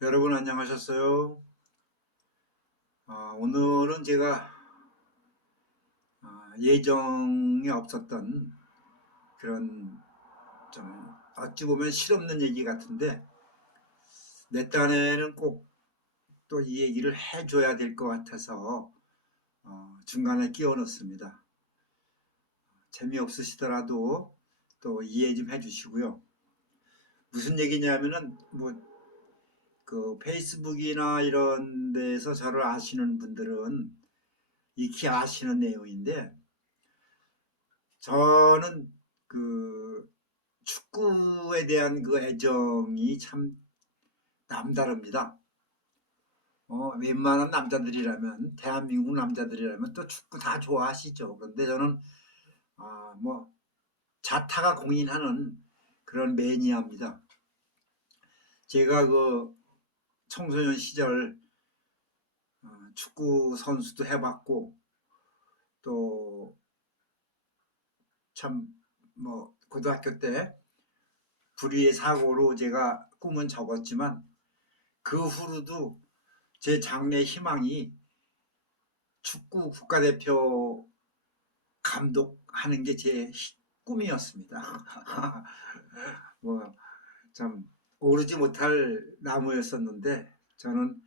여러분 안녕하셨어요? 오늘은 제가 예정에 없었던 그런 좀 어찌 보면 실없는 얘기 같은데 내 딴에는 꼭 또 이 얘기를 해줘야 될 것 같아서 중간에 끼워 넣습니다. 재미없으시더라도 또 이해 좀 해주시고요. 무슨 얘기냐면은 뭐 그 페이스북이나 이런 데서 저를 아시는 분들은 익히 아시는 내용인데 저는 그 축구에 대한 그 애정이 참 남다릅니다. 웬만한 남자들이라면, 대한민국 남자들이라면 또 축구 다 좋아하시죠. 그런데 저는, 뭐, 자타가 공인하는 그런 매니아입니다. 제가 그 청소년 시절 축구 선수도 해봤고, 또 참, 뭐, 고등학교 때 불의의 사고로 제가 꿈은 접었지만, 그 후로도 제 장래 희망이 축구 국가대표 감독하는 게 제 꿈이었습니다. 뭐 참 오르지 못할 나무였었는데 저는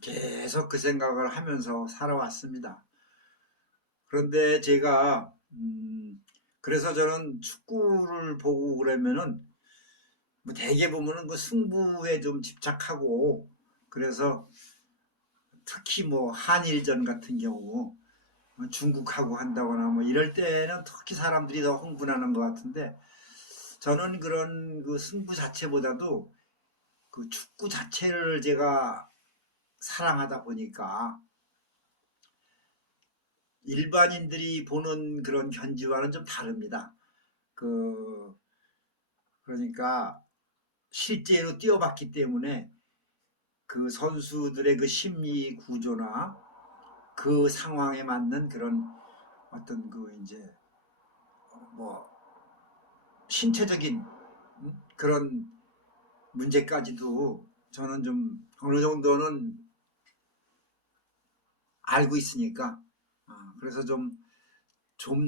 계속 그 생각을 하면서 살아왔습니다. 그런데 제가 그래서 저는 축구를 보고 그러면은 뭐 대개 보면은 그 승부에 좀 집착하고 그래서 특히 뭐 한일전 같은 경우 뭐 중국하고 한다거나 뭐 이럴 때는 특히 사람들이 더 흥분하는 것 같은데 저는 그런 그 승부 자체보다도 그 축구 자체를 제가 사랑하다 보니까 일반인들이 보는 그런 견지와는 좀 다릅니다. 그 그러니까 실제로 뛰어봤기 때문에 그 선수들의 그 심리 구조나 그 상황에 맞는 그런 어떤 그 이제 뭐 신체적인 그런 문제까지도 저는 좀 어느 정도는 알고 있으니까 그래서 좀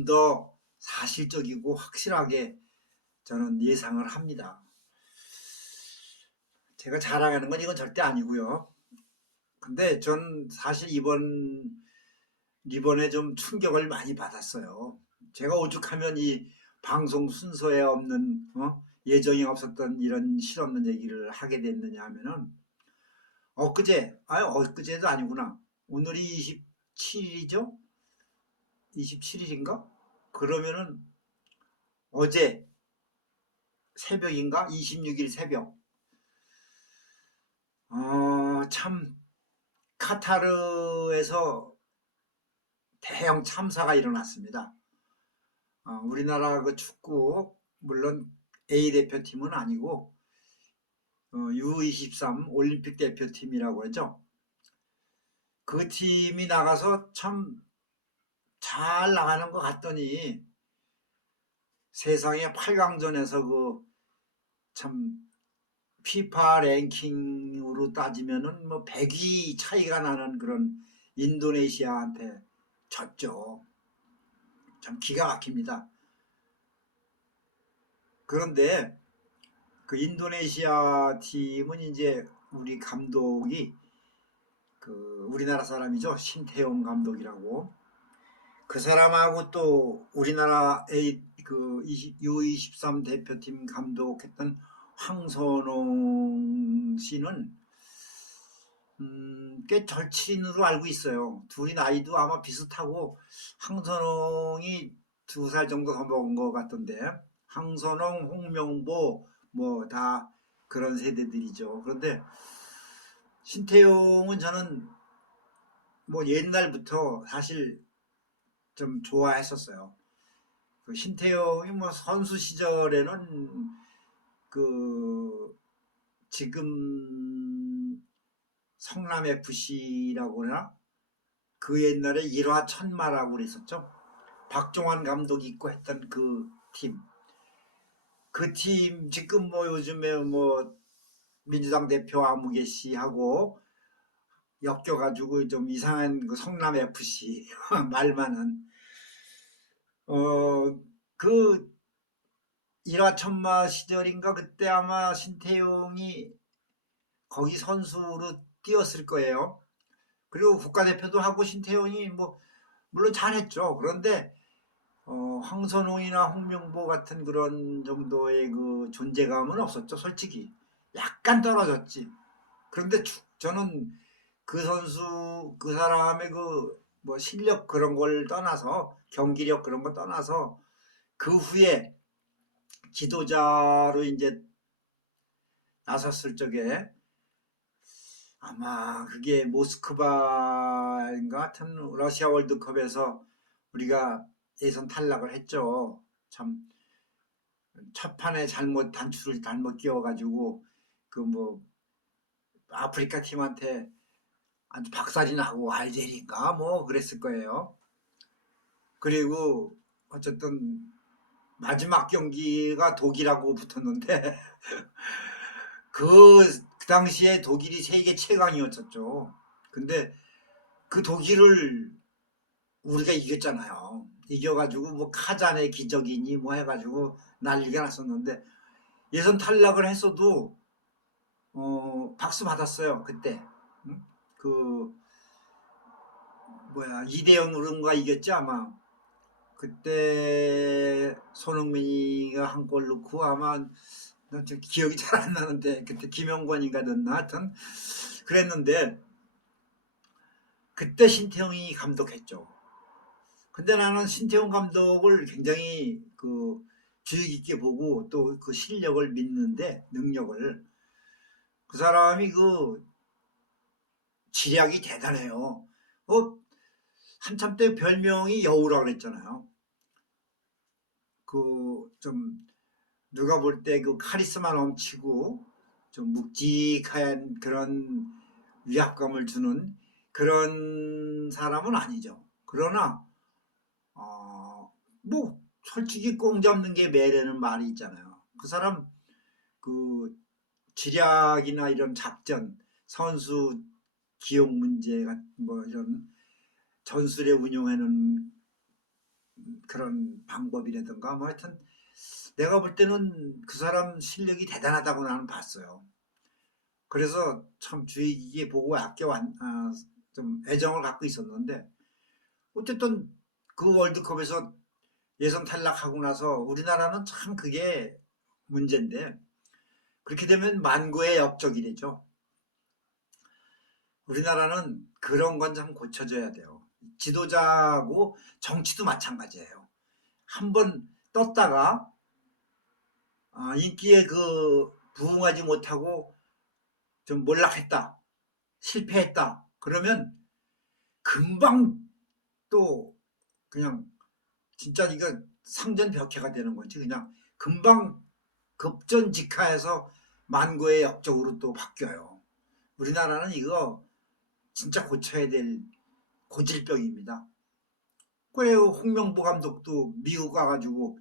더 사실적이고 확실하게 저는 예상을 합니다. 제가 자랑하는 건 이건 절대 아니고요. 근데 전 사실 이번에 좀 충격을 많이 받았어요. 제가 오죽하면 이 방송 순서에 없는 예정이 없었던 이런 실없는 얘기를 하게 됐느냐 하면은 엊그제도 아니구나. 오늘이 27일이죠? 27일인가? 그러면은 어제 새벽인가? 26일 새벽. 참 카타르에서 대형 참사가 일어났습니다. 우리나라 그 축구 물론 A 대표팀은 아니고 U23 올림픽 대표팀이라고 하죠. 그 팀이 나가서 참 잘 나가는 것 같더니 세상의 8강전에서 그 참 피파 랭킹으로 따지면은 뭐 100위 차이가 나는 그런 인도네시아한테 졌죠. 참 기가 막힙니다. 그런데 그 인도네시아 팀은 이제 우리 감독이 그 우리나라 사람이죠. 신태용 감독이라고. 그 사람하고 또 우리나라 그 U23 대표팀 감독했던 황선홍 씨는 꽤 절친으로 알고 있어요. 둘이 나이도 아마 비슷하고 황선홍이 2살 정도 더 먹은 것 같던데 황선홍, 홍명보 뭐 다 그런 세대들이죠. 그런데 신태용은 저는 뭐 옛날부터 사실 좀 좋아했었어요. 그 신태용이 뭐 선수 시절에는 그 지금 성남 FC라고 하나 그 옛날에 일화 천마라고 그랬었죠. 박종환 감독이 있고 했던 그 팀. 그 팀 지금 뭐 요즘에 뭐 민주당 대표 아무개 씨하고 엮여가지고 좀 이상한 그 성남 FC 말만은 그 일화천마 시절인가 그때 아마 신태용이 거기 선수로 뛰었을 거예요. 그리고 국가대표도 하고 신태용이 뭐 물론 잘했죠. 그런데 황선홍이나 홍명보 같은 그런 정도의 그 존재감은 없었죠. 솔직히 약간 떨어졌지. 그런데 저는 그 선수 그 사람의 그 뭐 실력 그런 걸 떠나서 경기력 그런 거 떠나서 그 후에 지도자로 이제 나섰을 적에 아마 그게 모스크바인가 하여튼 러시아 월드컵에서 우리가 예선 탈락을 했죠. 참 첫 판에 잘못 단추를 잘못 끼워가지고 그 뭐 아프리카 팀한테 아주 박살이 나고 알제리인가 뭐 그랬을 거예요. 그리고 어쨌든 마지막 경기가 독일하고 붙었는데 그 당시에 독일이 세계 최강이었었죠. 근데 그 독일을 우리가 이겼잖아요. 이겨가지고 뭐 카잔의 기적이니 뭐 해가지고 난리가 났었는데 예선 탈락을 했어도 박수 받았어요 그때. 응? 그 뭐야 2대0으로인가 이겼지 아마. 그때 손흥민이가 한 골 넣고 아마 기억이 잘 안 나는데 그때 김영권인가 넣나 하여튼 그랬는데 그때 신태용이 감독했죠. 근데 나는 신태용 감독을 굉장히 그 주의 깊게 보고 또 그 실력을 믿는데 능력을 그 사람이 그 지략이 대단해요. 한참 때 별명이 여우라 그랬잖아요. 그 좀 누가 볼 때 그 카리스마 넘치고 좀 묵직한 그런 위압감을 주는 그런 사람은 아니죠. 그러나 뭐 솔직히 꽁 잡는 게 매라는 말이 있잖아요. 그 사람 그 지략이나 이런 작전, 선수 기용 문제 같은 뭐 이런 전술에 운용하는 그런 방법이라든가 뭐 하여튼 내가 볼 때는 그 사람 실력이 대단하다고 나는 봤어요. 그래서 참 주의 깊게 보고 좀 애정을 갖고 있었는데 어쨌든 그 월드컵에서 예선 탈락하고 나서 우리나라는 참 그게 문제인데 그렇게 되면 만고의 역적이 되죠. 우리나라는 그런 건 좀 고쳐줘야 돼요. 지도자고 정치도 마찬가지예요. 한번 떴다가 인기에 그 부응하지 못하고 좀 몰락했다, 실패했다. 그러면 금방 또 그냥 진짜 이거 상전벽해가 되는 거지. 그냥 금방 급전직하해서 만고의 역적으로 또 바뀌어요. 우리나라는 이거 진짜 고쳐야 될 고질병입니다. 그래요. 홍명보 감독도 미국 가가지고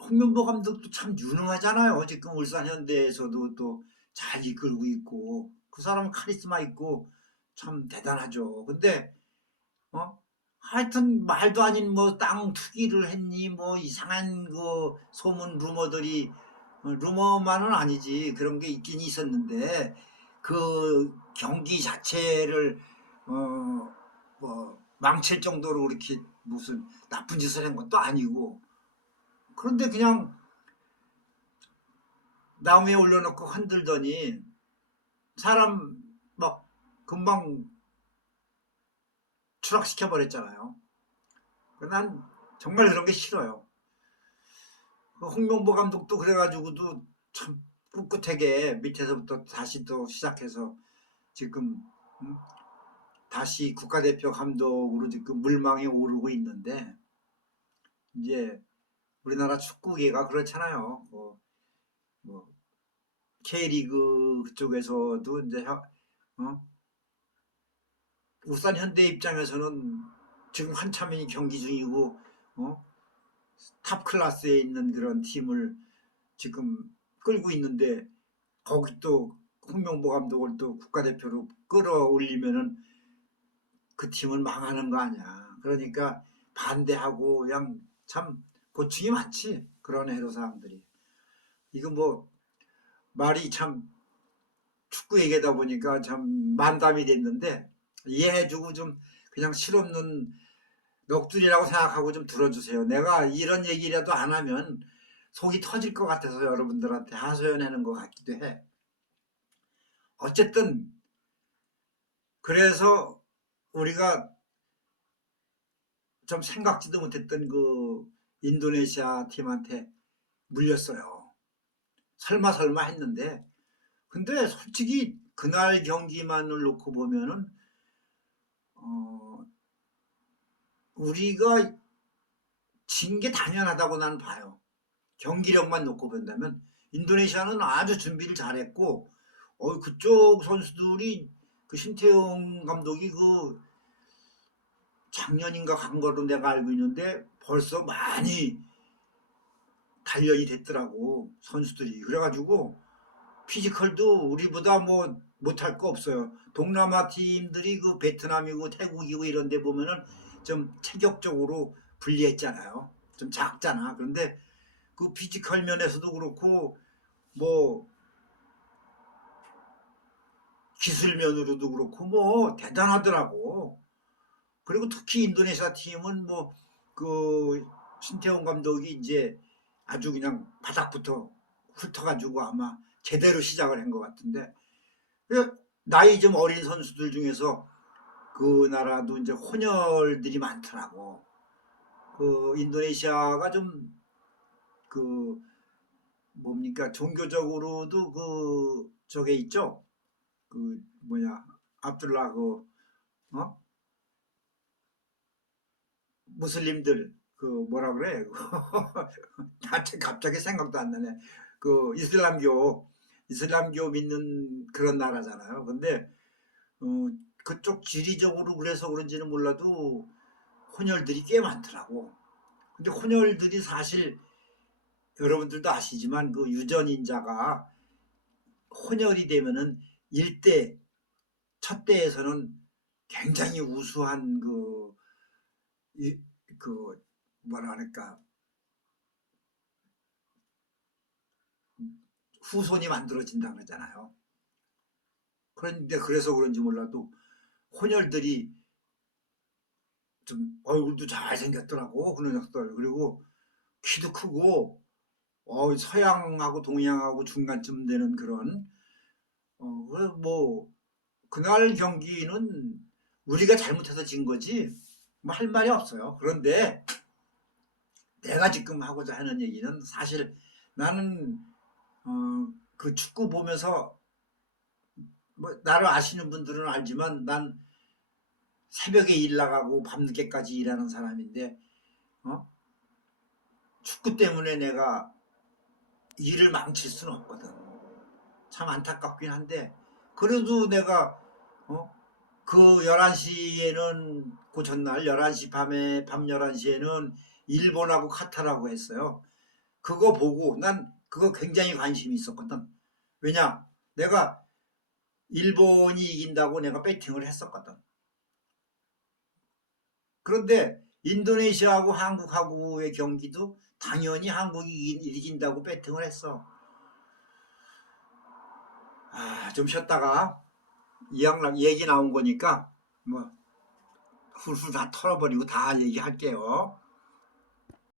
홍명보 감독도 참 유능하잖아요. 지금 울산 현대에서도 또 잘 이끌고 있고 그 사람은 카리스마 있고 참 대단하죠. 근데 하여튼 말도 아닌 뭐 땅 투기를 했니 뭐 이상한 그 소문 루머들이 루머만은 아니지 그런 게 있긴 있었는데 그 경기 자체를 뭐 망칠 정도로 그렇게 무슨 나쁜 짓을 한 것도 아니고 그런데 그냥 나무에 올려놓고 흔들더니 사람 막 금방 추락시켜 버렸잖아요. 난 정말 그런 게 싫어요. 그 홍명보 감독도 그래가지고도 참 꿋꿋하게 밑에서부터 다시 또 시작해서 지금 다시 국가대표 감독으로 지금 물망에 오르고 있는데 이제 우리나라 축구계가 그렇잖아요. 뭐 K리그 그쪽에서도 이제 울산 현대 입장에서는 지금 한참이 경기 중이고 탑 클래스에 있는 그런 팀을 지금 끌고 있는데 거기 또 홍명보 감독을 또 국가대표로 끌어올리면은 그 팀은 망하는 거 아니야. 그러니까 반대하고 그냥 참 고충이 많지. 그런 애로사항들이. 이거 뭐 말이 참 축구 얘기하다 보니까 참 만담이 됐는데 이해해주고 좀 그냥 실없는 넋두리라고 생각하고 좀 들어주세요. 내가 이런 얘기라도 안 하면 속이 터질 것 같아서 여러분들한테 하소연하는 것 같기도 해. 어쨌든 그래서 우리가 좀 생각지도 못했던 그 인도네시아 팀한테 물렸어요. 설마 했는데 근데 솔직히 그날 경기만을 놓고 보면은 우리가 진 게 당연하다고 나는 봐요. 경기력만 놓고 본다면 인도네시아는 아주 준비를 잘했고 그쪽 선수들이 그 신태용 감독이 그 작년인가 간 거로 내가 알고 있는데 벌써 많이 단련이 됐더라고 선수들이. 그래가지고 피지컬도 우리보다 뭐 못할 거 없어요. 동남아 팀들이 그 베트남이고 태국이고 이런 데 보면은 좀 체격적으로 불리했잖아요. 좀 작잖아. 그런데 그 피지컬 면에서도 그렇고 뭐 기술 면으로도 그렇고 뭐 대단하더라고. 그리고 특히 인도네시아 팀은 뭐 그 신태용 감독이 이제 아주 그냥 바닥부터 훑어가지고 아마 제대로 시작을 한 것 같은데 나이 좀 어린 선수들 중에서 그 나라도 이제 혼혈들이 많더라고. 그 인도네시아가 좀 그 뭡니까 종교적으로도 그 저게 있죠. 그 뭐냐 압둘라 그 어? 무슬림들 그 뭐라 그래? 갑자기 생각도 안 나네. 그 이슬람교 믿는 그런 나라잖아요. 근데 어, 그쪽 지리적으로 그래서 그런지는 몰라도 혼혈들이 꽤 많더라고. 근데 혼혈들이 사실 여러분들도 아시지만 그 유전인자가 혼혈이 되면은 일대 첫 대에서는 굉장히 우수한 그 뭐라 그럴까 후손이 만들어진다 그러잖아요. 그런데 그래서 그런지 몰라도 혼혈들이 좀 얼굴도 잘생겼더라고 그 녀석들. 그리고 키도 크고 서양하고 동양하고 중간쯤 되는 그런 뭐 그날 경기는 우리가 잘못해서 진 거지 뭐 할 말이 없어요. 그런데 내가 지금 하고자 하는 얘기는 사실 나는 그 축구 보면서 뭐 나를 아시는 분들은 알지만 난 새벽에 일 나가고 밤늦게까지 일하는 사람인데 어? 축구 때문에 내가 일을 망칠 수는 없거든. 참 안타깝긴 한데 그래도 내가 어? 그 11시에는 그 전날 11시 밤 11시에는 일본하고 카타르하고 했어요. 그거 보고 난 그거 굉장히 관심이 있었거든. 왜냐? 내가 일본이 이긴다고 내가 배팅을 했었거든. 그런데 인도네시아하고 한국하고의 경기도 당연히 한국이 이긴다고 배팅을 했어. 좀 쉬었다가 얘기 나온 거니까 뭐 훌훌 다 털어버리고 다 얘기할게요.